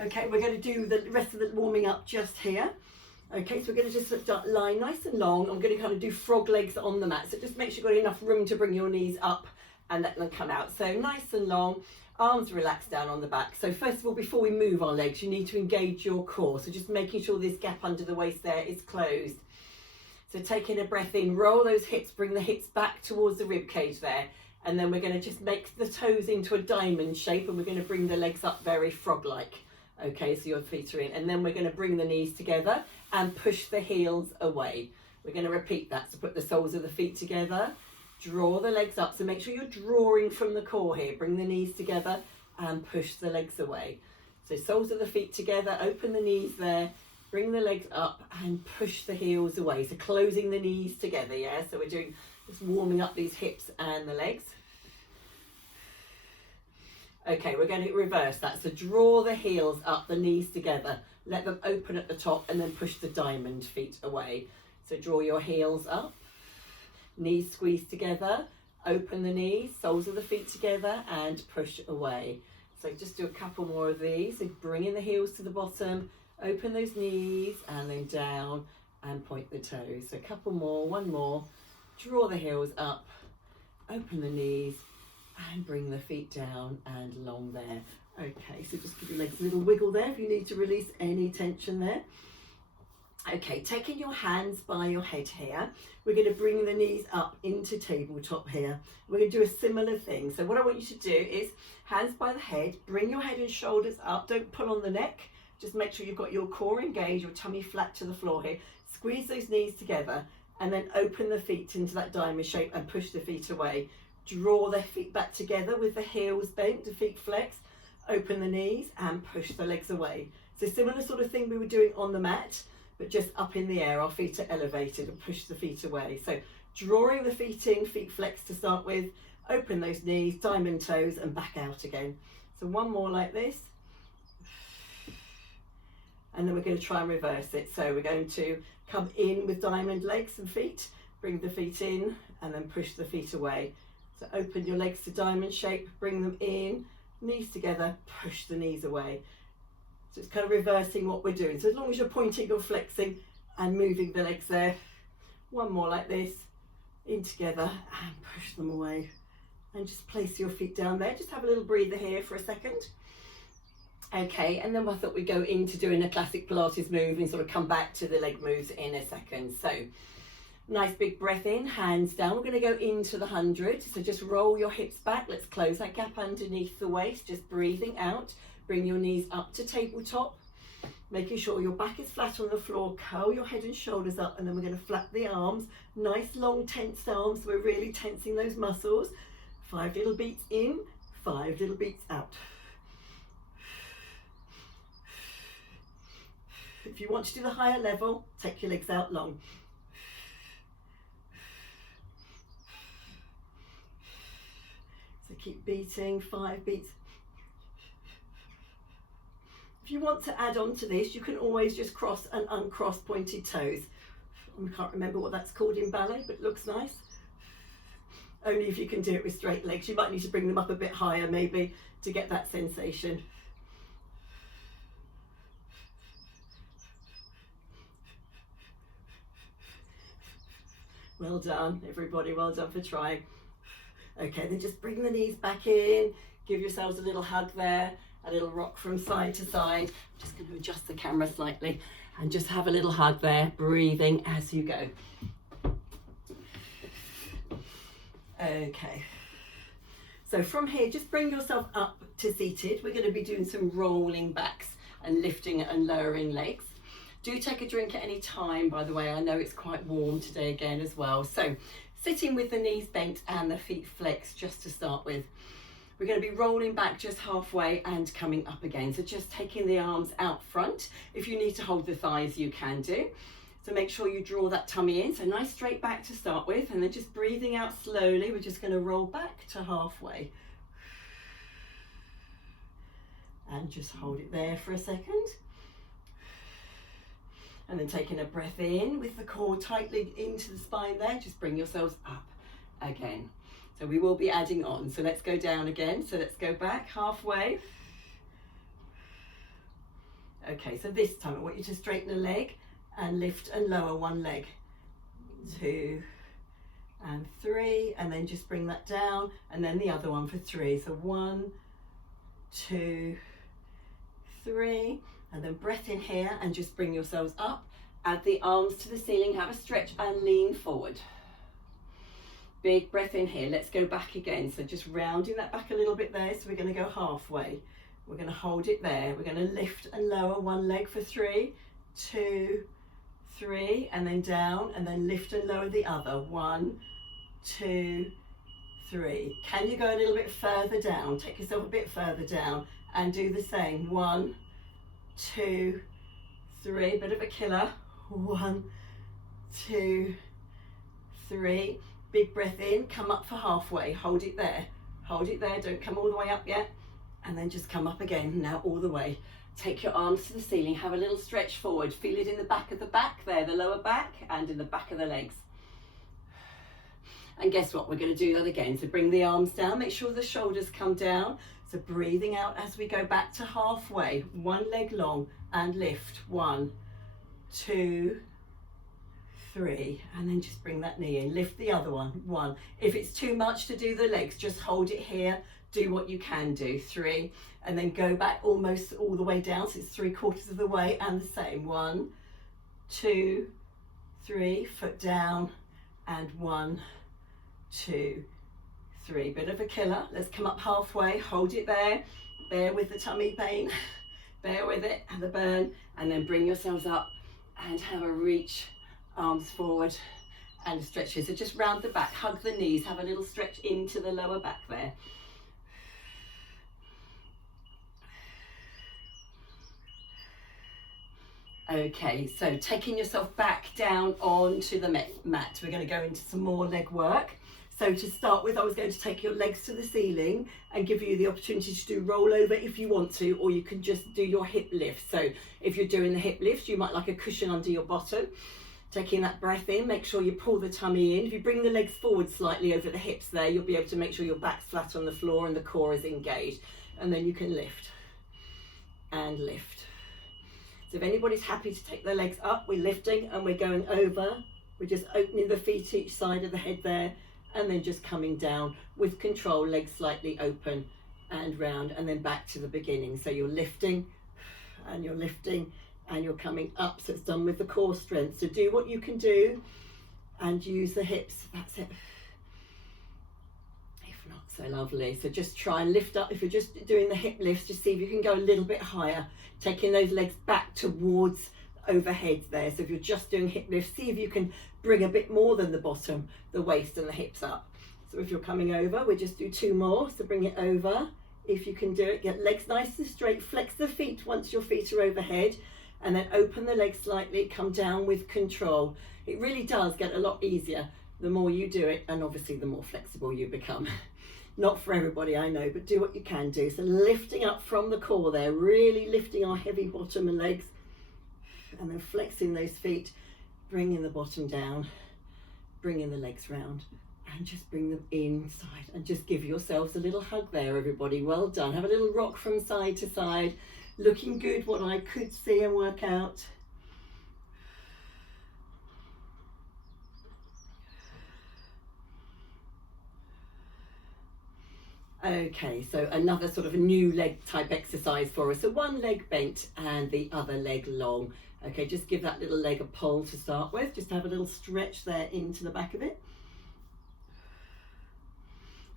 Okay, we're going to do the rest of the warming up just here. Okay, so we're going to just lie nice and long. I'm going to kind of do frog legs on the mat. So just make sure you've got enough room to bring your knees up and let them come out. So nice and long, arms relaxed down on the back. So first of all, before we move our legs, you need to engage your core. So just making sure this gap under the waist there is closed. So taking a breath in, roll those hips, bring the hips back towards the rib cage there. And then we're going to just make the toes into a diamond shape, and we're going to bring the legs up very frog-like. Okay, so your feet are in. And then we're going to bring the knees together and push the heels away. We're going to repeat that. So put the soles of the feet together, draw the legs up. So make sure you're drawing from the core here. Bring the knees together and push the legs away. So soles of the feet together, open the knees there, bring the legs up and push the heels away. So closing the knees together, yeah? So we're doing just warming up these hips and the legs. Okay, we're going to reverse that. So draw the heels up, the knees together. Let them open at the top and then push the diamond feet away. So draw your heels up, knees squeeze together, open the knees, soles of the feet together and push away. So just do a couple more of these. So bringing the heels to the bottom, open those knees and then down and point the toes. So a couple more, one more. Draw the heels up, open the knees and bring the feet down and long there. Okay, so just give your legs a little wiggle there if you need to release any tension there. Okay, taking your hands by your head here, we're going to bring the knees up into tabletop here. We're going to do a similar thing. So what I want you to do is hands by the head, bring your head and shoulders up, don't pull on the neck, just make sure you've got your core engaged, your tummy flat to the floor here. Squeeze those knees together and then open the feet into that diamond shape and push the feet away. Draw the feet back together with the heels bent, the feet flexed, open the knees and push the legs away. So similar sort of thing we were doing on the mat, but just up in the air, our feet are elevated and push the feet away. So drawing the feet in, feet flexed to start with, open those knees, diamond toes and back out again. So one more like this. And then we're going to try and reverse it. So we're going to come in with diamond legs and feet, bring the feet in and then push the feet away. So open your legs to diamond shape, bring them in, knees together, push the knees away. So it's kind of reversing what we're doing. So as long as you're pointing or flexing and moving the legs there. One more like this, in together and push them away. And just place your feet down there. Just have a little breather here for a second. Okay, and then I thought we'd go into doing a classic Pilates move and sort of come back to the leg moves in a second. So nice big breath in, hands down. We're going to go into the 100. So just roll your hips back. Let's close that gap underneath the waist. Just breathing out. Bring your knees up to tabletop. Making sure your back is flat on the floor. Curl your head and shoulders up. And then we're going to flap the arms. Nice long tensed arms. So we're really tensing those muscles. 5 little beats in, 5 little beats out. If you want to do the higher level, take your legs out long. So keep beating, 5 beats. If you want to add on to this, you can always just cross and uncross pointed toes. I can't remember what that's called in ballet, but it looks nice. Only if you can do it with straight legs. You might need to bring them up a bit higher maybe to get that sensation. Well done, everybody. Well done for trying. Okay, then just bring the knees back in. Give yourselves a little hug there, a little rock from side to side. I'm just going to adjust the camera slightly and just have a little hug there, breathing as you go. Okay. So from here, just bring yourself up to seated. We're going to be doing some rolling backs and lifting and lowering legs. Do take a drink at any time, by the way. I know it's quite warm today again as well. So sitting with the knees bent and the feet flexed just to start with. We're going to be rolling back just halfway and coming up again. So just taking the arms out front. If you need to hold the thighs, you can do. So make sure you draw that tummy in. So nice straight back to start with. And then just breathing out slowly. We're just going to roll back to halfway. And just hold it there for a second. And then taking a breath in with the core tightly into the spine there. Just bring yourselves up again. So we will be adding on. So let's go down again. So let's go back halfway. Okay, so this time I want you to straighten a leg and lift and lower one leg. 2 and 3, and then just bring that down, and then the other one for 3. So 1, 2, 3, and then breath in here and just bring yourselves up. Add the arms to the ceiling, have a stretch and lean forward. Big breath in here. Let's go back again. So just rounding that back a little bit there. So we're going to go halfway. We're going to hold it there. We're going to lift and lower one leg for 3, 2, 3, and then down, and then lift and lower the other. 1, 2, 3. Can you go a little bit further down? Take yourself a bit further down and do the same. 1, 2, 3. Bit of a killer. 1, 2, 3. Big breath in. Come up for halfway. Hold it there. Hold it there. Don't come all the way up yet. And then just come up again. Now all the way. Take your arms to the ceiling. Have a little stretch forward. Feel it in the back of the back there, the lower back, and in the back of the legs. And guess what? We're going to do that again. So bring the arms down. Make sure the shoulders come down. So breathing out as we go back to halfway. One leg long and lift. 1, 2, 3, and then just bring that knee in. Lift the other one. 1. If it's too much to do the legs, just hold it here. Do what you can do. 3, and then go back almost all the way down. So it's 3/4 of the way, and the same. 1, 2, 3. Foot down, and 1, 2, 3. Bit of a killer. Let's come up halfway. Hold it there. Bear with the tummy pain. Bear with it and the burn, and then bring yourselves up and have a reach. Arms forward and stretch here. So just round the back, hug the knees, have a little stretch into the lower back there. Okay, so taking yourself back down onto the mat, we're going to go into some more leg work. So to start with, I was going to take your legs to the ceiling and give you the opportunity to do rollover if you want to, or you can just do your hip lift. So if you're doing the hip lift, you might like a cushion under your bottom. Taking that breath in, make sure you pull the tummy in. If you bring the legs forward slightly over the hips there, you'll be able to make sure your back's flat on the floor and the core is engaged. And then you can lift and lift. So if anybody's happy to take their legs up, we're lifting and we're going over. We're just opening the feet each side of the head there, and then just coming down with control, legs slightly open and round, and then back to the beginning. So you're lifting and you're lifting and you're coming up, so it's done with the core strength. So do what you can do and use the hips. That's it. If not, so lovely. So just try and lift up. If you're just doing the hip lifts, just see if you can go a little bit higher, taking those legs back towards overhead there. So if you're just doing hip lifts, see if you can bring a bit more than the bottom, the waist and the hips up. So if you're coming over, we'll just do 2 more. So bring it over. If you can do it, get legs nice and straight, flex the feet once your feet are overhead, and then open the legs slightly, come down with control. It really does get a lot easier the more you do it, and obviously the more flexible you become. Not for everybody, I know, but do what you can do. So lifting up from the core there, really lifting our heavy bottom and legs, and then flexing those feet, bringing the bottom down, bringing the legs round, and just bring them inside, and just give yourselves a little hug there, everybody. Well done. Have a little rock from side to side. Looking good, what I could see and work out. Okay, so another sort of a new leg type exercise for us. So one leg bent and the other leg long. Okay, just give that little leg a pull to start with. Just have a little stretch there into the back of it.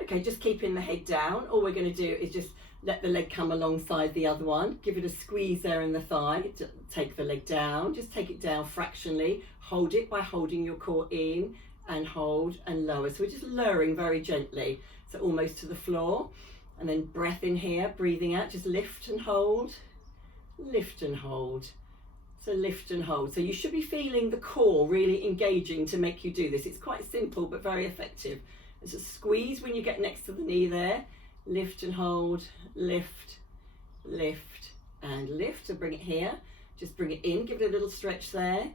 Okay, just keeping the head down. All we're going to do is just let the leg come alongside the other one. Give it a squeeze there in the thigh. Take the leg down. Just take it down fractionally. Hold it by holding your core in, and hold and lower. So we're just lowering very gently. So almost to the floor. And then breath in here, breathing out. Just lift and hold. Lift and hold. So lift and hold. So you should be feeling the core really engaging to make you do this. It's quite simple but very effective. It's a squeeze when you get next to the knee there. Lift and hold, lift, lift and lift. So bring it here, just bring it in, give it a little stretch there. And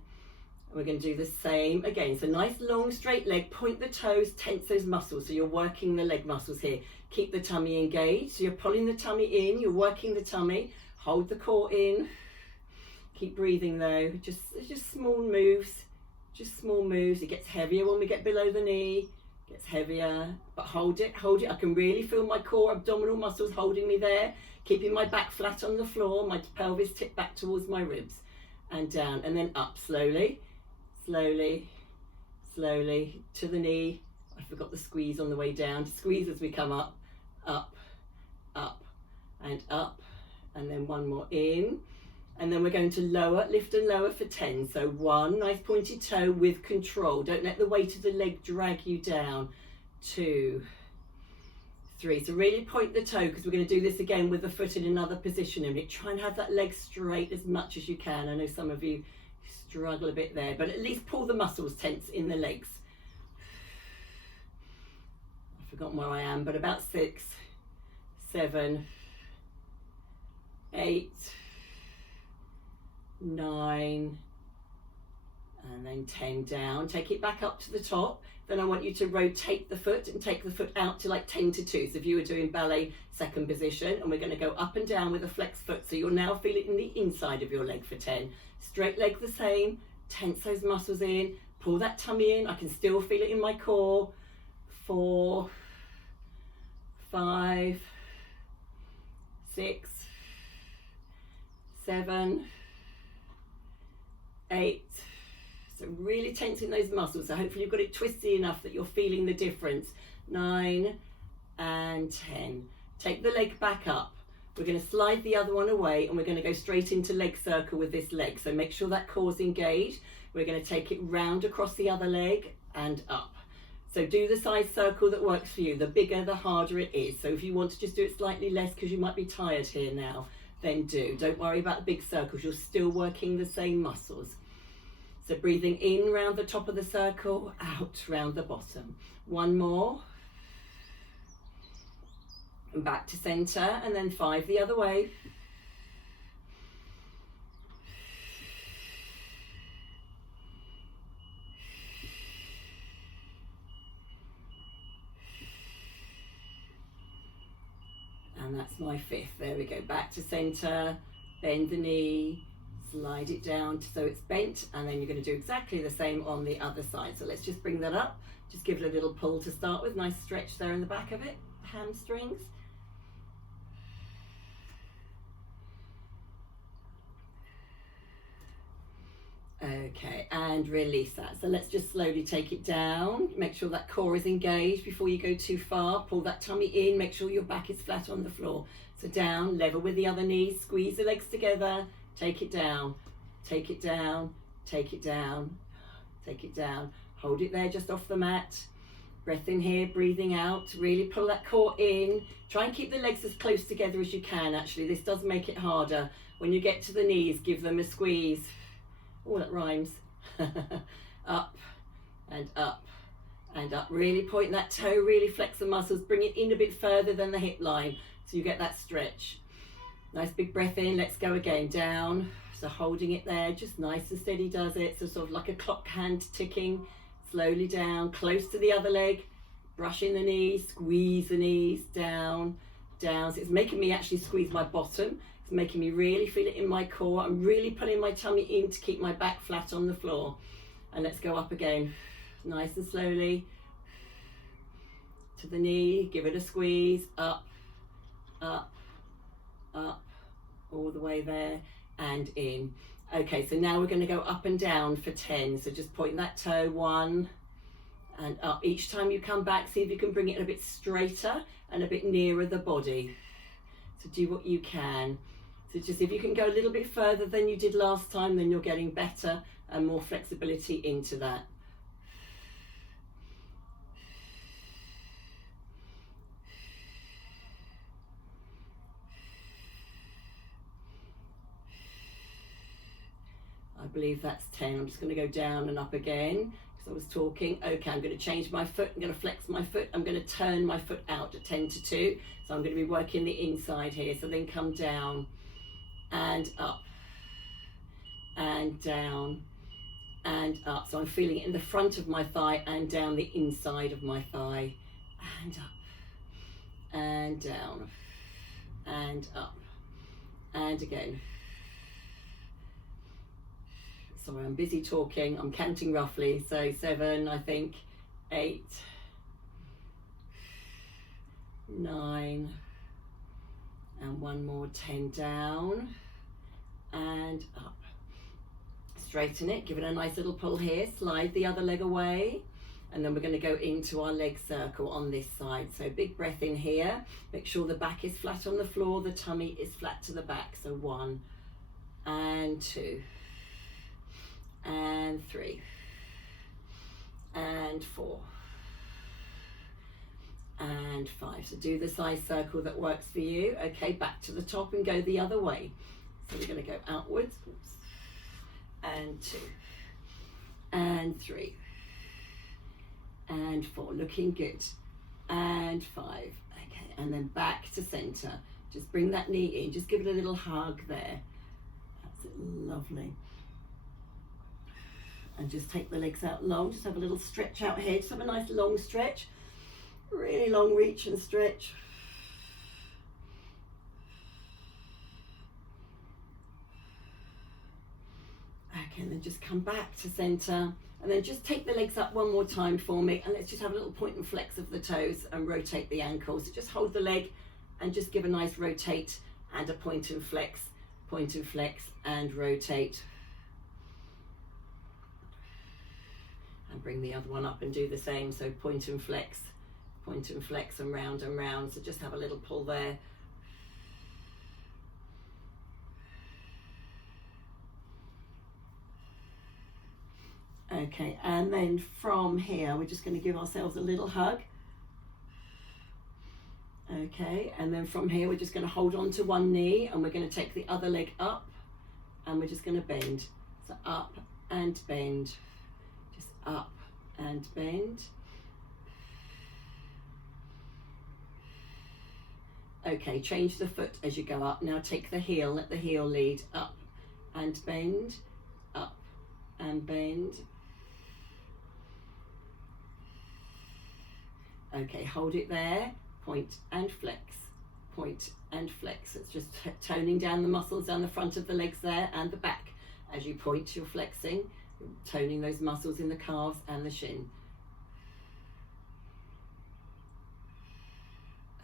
we're going to do the same again. So nice long straight leg, point the toes, tense those muscles. So you're working the leg muscles here. Keep the tummy engaged. So you're pulling the tummy in, you're working the tummy, hold the core in, Keep breathing though, just small moves, It gets heavier when we get below the knee, gets heavier, but hold it. I can really feel my core abdominal muscles holding me there, keeping my back flat on the floor, my pelvis tipped back towards my ribs, and down, and then up slowly to the knee. I forgot the squeeze on the way down. Squeeze as we come up, and up, and then one more in, and then we're going to lift and lower for 10. So 1, nice pointy toe with control. Don't let the weight of the leg drag you down. 2, 3. So really point the toe, because we're going to do this again with the foot in another position. And try and have that leg straight as much as you can. I know some of you struggle a bit there, but at least pull the muscles tense in the legs. I've forgotten where I am, but about 6, 7, 8, 9, and then 10 down. Take it back up to the top. Then I want you to rotate the foot and take the foot out to like 10 to 2. So if you were doing ballet, second position, and we're going to go up and down with a flexed foot. So you'll now feel it in the inside of your leg for 10. Straight leg the same, tense those muscles in, pull that tummy in. I can still feel it in my core. 4, 5, 6, 7, 8. So really tensing those muscles. So hopefully you've got it twisty enough that you're feeling the difference. 9 and 10. Take the leg back up. We're going to slide the other one away, and we're going to go straight into leg circle with this leg. So make sure that core's engaged. We're going to take it round across the other leg and up. So do the side circle that works for you. The bigger, the harder it is. So if you want to just do it slightly less because you might be tired here now, then do. Don't worry about the big circles. You're still working the same muscles. So breathing in round the top of the circle, out round the bottom. One more. And back to center, and then 5 the other way. And that's my 5th. There we go. Back to center, bend the knee, slide it down so it's bent, and then you're going to do exactly the same on the other side. So let's just bring that up. Just give it a little pull to start with. Nice stretch there in the back of it, hamstrings. Okay, and release that. So let's just slowly take it down. Make sure that core is engaged before you go too far. Pull that tummy in. Make sure your back is flat on the floor. So down, level with the other knee. Squeeze the legs together. Take it down. Take it down. Take it down. Take it down. Hold it there just off the mat. Breath in here, breathing out. Really pull that core in. Try and keep the legs as close together as you can, actually. This does make it harder. When you get to the knees, give them a squeeze. Oh, that rhymes. Up and up and up. Really point that toe, really flex the muscles. Bring it in a bit further than the hip line so you get that stretch. Nice big breath in. Let's go again. Down. So holding it there, just nice and steady does it. So sort of like a clock hand ticking. Slowly down, close to the other leg. Brushing the knees, squeeze the knees, down, down. So it's making me actually squeeze my bottom. It's making me really feel it in my core. I'm really pulling my tummy in to keep my back flat on the floor. And let's go up again, nice and slowly. To the knee, give it a squeeze, up, up, up, all the way there and in. Okay, so now we're going to go up and down for 10. So just point that toe, 1 and up. Each time you come back, see if you can bring it a bit straighter and a bit nearer the body. So do what you can. So just if you can go a little bit further than you did last time, then you're getting better and more flexibility into that. I believe that's 10. I'm just going to go down and up again because I was talking. Okay, I'm going to change my foot. I'm going to flex my foot. I'm going to turn my foot out at 10 to 2. So I'm going to be working the inside here. So then come down and up and down and up. So I'm feeling it in the front of my thigh and down the inside of my thigh, and up and down and up and again. Sorry, I'm busy talking. I'm counting roughly. So 7, I think, 8, 9, and one more, 10 down and up. Straighten it, give it a nice little pull here, slide the other leg away, and then we're going to go into our leg circle on this side. So big breath in here, make sure the back is flat on the floor, the tummy is flat to the back. So 1 and 2 and 3 and 4 and 5. So do the size circle that works for you. Okay, back to the top and go the other way. So we're going to go outwards. Oops. And 2 and 3 and 4, looking good, and 5. Okay, and then back to center. Just bring that knee in, just give it a little hug there. That's it, lovely. And just take the legs out long, just have a little stretch out here, just have a nice long stretch, really long reach and stretch. Okay, and then just come back to center, and then just take the legs up one more time for me, and let's just have a little point and flex of the toes and rotate the ankles. So just hold the leg and just give a nice rotate and a point and flex and rotate. And bring the other one up and do the same. So point and flex and round and round. So just have a little pull there. Okay, and then from here, we're just going to give ourselves a little hug. Okay, and then from here, we're just going to hold on to one knee, and we're going to take the other leg up, and we're just going to bend. So up and bend, just up and bend. Okay, change the foot as you go up. Now take the heel, let the heel lead, up and bend, up and bend. Okay, hold it there, point and flex, point and flex. It's just toning down the muscles down the front of the legs there and the back. As you point, you're flexing, you're toning those muscles in the calves and the shin.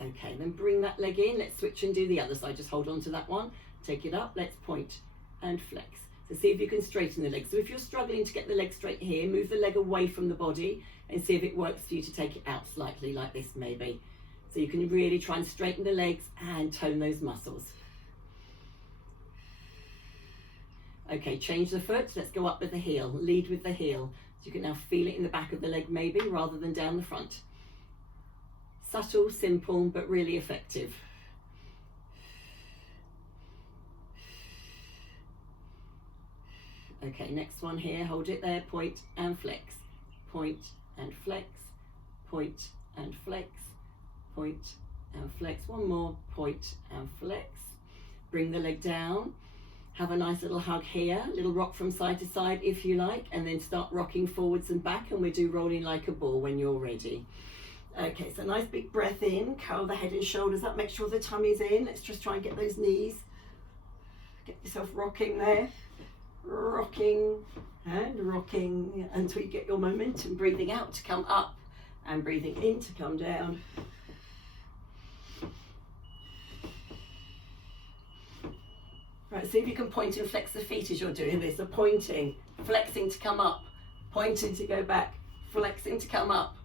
Okay, then bring that leg in. Let's switch and do the other side. Just hold on to that one, take it up, let's point and flex. So see if you can straighten the leg. So if you're struggling to get the leg straight here, move the leg away from the body and see if it works for you to take it out slightly like this maybe. So you can really try and straighten the legs and tone those muscles. Okay, change the foot. Let's go up with the heel, lead with the heel. So you can now feel it in the back of the leg maybe rather than down the front. Subtle, simple, but really effective. Okay, next one here, hold it there, point and flex, point and flex, point and flex, point and flex. One more, point and flex. Bring the leg down, have a nice little hug here, little rock from side to side if you like, and then start rocking forwards and back, and we do rolling like a ball when you're ready. Okay, so nice big breath in, curl the head and shoulders up, make sure the tummy's in. Let's just try and get those knees, get yourself rocking there. Rocking and rocking until you get your momentum, breathing out to come up and breathing in to come down. Right, see if you can point and flex the feet as you're doing this. So pointing, flexing to come up, pointing to go back, flexing to come up,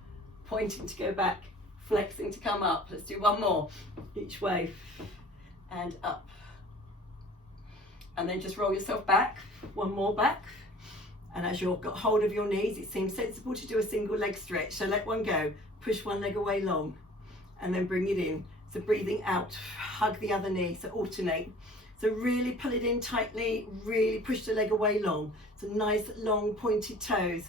pointing to go back, flexing to come up. Let's do one more each way and up. And then just roll yourself back, one more back. And as you've got hold of your knees, it seems sensible to do a single leg stretch. So let one go, push one leg away long, and then bring it in. So breathing out, hug the other knee, so alternate. So really pull it in tightly, really push the leg away long. So nice long pointed toes.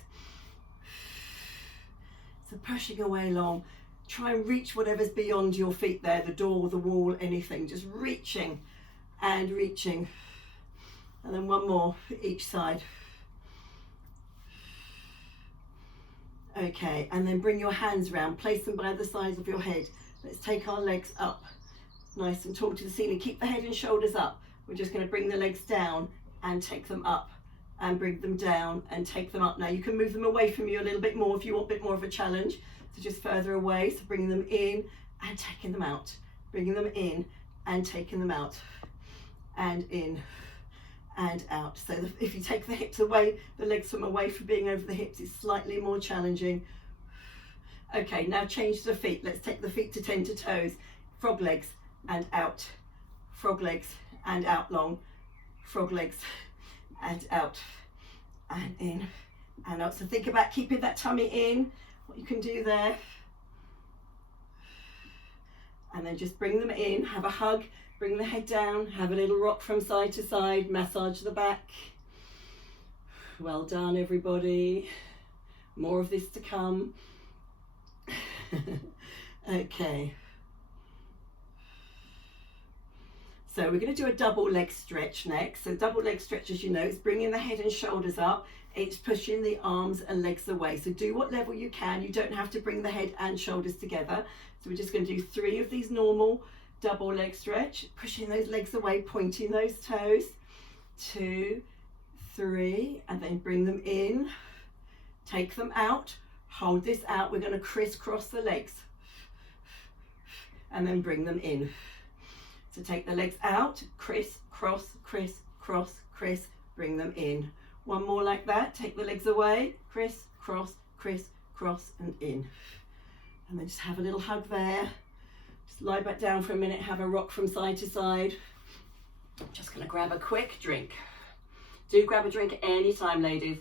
So pushing away long. Try and reach whatever's beyond your feet there, the door, the wall, anything. Just reaching and reaching. And then one more for each side. Okay, and then bring your hands round, place them by the sides of your head. Let's take our legs up, nice and tall to the ceiling. Keep the head and shoulders up. We're just going to bring the legs down and take them up and bring them down and take them up. Now you can move them away from you a little bit more if you want a bit more of a challenge. So just further away, so bringing them in and taking them out, bringing them in and taking them out, and in and out. So if you take the hips away, the legs from away from being over the hips, it's slightly more challenging. Okay, now change the feet. Let's take the feet to 10 to toes. Frog legs and out, frog legs and out long, frog legs and out and in and out. So think about keeping that tummy in, what you can do there. And then just bring them in, have a hug, bring the head down, have a little rock from side to side, massage the back. Well done, everybody. More of this to come. Okay. So we're going to do a double leg stretch next. So double leg stretch, as you know, is bringing the head and shoulders up. It's pushing the arms and legs away. So do what level you can. You don't have to bring the head and shoulders together. So we're just going to do 3 of these normal double leg stretch, pushing those legs away, pointing those toes. 2, 3, and then bring them in. Take them out. Hold this out. We're going to crisscross the legs. And then bring them in. So take the legs out, criss, cross, criss, cross, criss, bring them in. One more like that. Take the legs away, criss, cross, and in. And then just have a little hug there. Just lie back down for a minute, have a rock from side to side. I'm just going to grab a quick drink. Do grab a drink anytime, ladies.